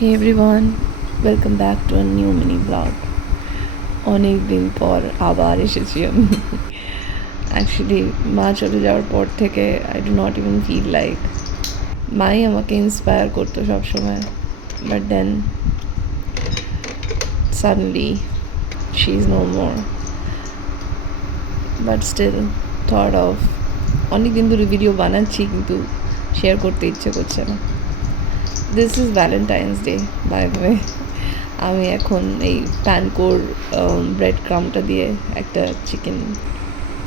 Hey everyone, welcome back to a new mini vlog. অনেক দিন পর আবার এসেছি আমি। অ্যাকচুয়ালি মা চলে যাওয়ার পর থেকে I do not even feel like my আমাকে ইন্সপায়ার করতো সবসময়, but then suddenly she is no more. But still thought of অনেক দিন ধরে ভিডিও বানাচ্ছি কিন্তু শেয়ার করতে ইচ্ছে করছে না। This is Valentine's day by the way. আমি এখন এই প্যানকোর ব্রেড ক্রামটা দিয়ে একটা চিকেন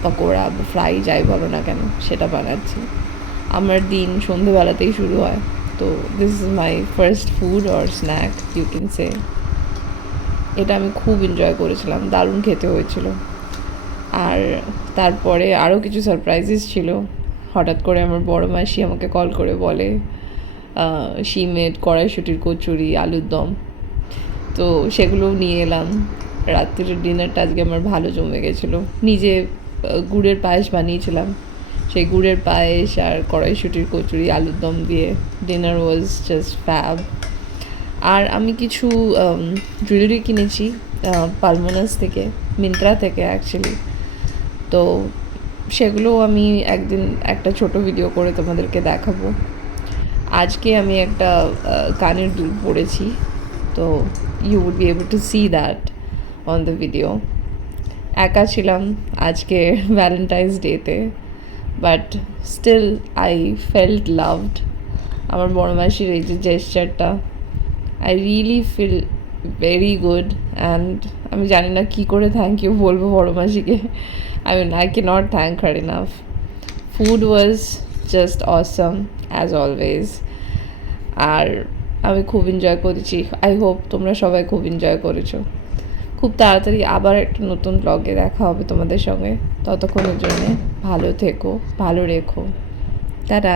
পকোড়া বা ফ্রাই যাই বলো না কেন সেটা বানাচ্ছি। আমার দিন সন্ধেবেলাতেই শুরু হয়, তো this is my first food or snack you can say. এটা আমি খুব এনজয় করেছিলাম, দারুণ খেতে হয়েছিল। আর তারপরে আরও কিছু সারপ্রাইজেস ছিল। হঠাৎ করে আমার বড় মাসি আমাকে কল করে বলে শিমের কড়াইশুঁটির কচুরি, আলুর দম, তো সেগুলোও নিয়ে এলাম। রাত্রির ডিনারটা আজকে আমার ভালো জমে গেছিলো। নিজে গুড়ের পায়েস বানিয়েছিলাম, সেই গুড়ের পায়েস আর কড়াইশুঁটির কচুরি, আলুর দম দিয়ে ডিনার ওয়াজ জাস্ট ফ্যাব। আর আমি কিছু জুয়েলারি কিনেছি পালমোনাস থেকে, মিন্ত্রা থেকে অ্যাকচুয়ালি। তো সেগুলো আমি একদিন একটা ছোট ভিডিও করে তোমাদেরকে দেখাবো। আজকে আমি একটা কানের দুল পরেছি, তো you would be able to see that on the video. একা ছিলাম আজকে ভ্যালেন্টাইন্স ডেতে, but still I felt loved. আমার বড় মাসির এই যে জেস্টারটা, I really feel very good. And আমি জানি না কী করে থ্যাংক ইউ বলবো বড় মাসিকে। I mean I can not thank her enough. Food was just awesome as always. আর আমি খুব এনজয় করেছি। আই হোপ তোমরা সবাই খুব এনজয় করেছো। খুব তাড়াতাড়ি আবার একটা নতুন ব্লগে দেখা হবে তোমাদের সঙ্গে। ততক্ষণের জন্যে ভালো থেকো, ভালো রেখো। টাটা।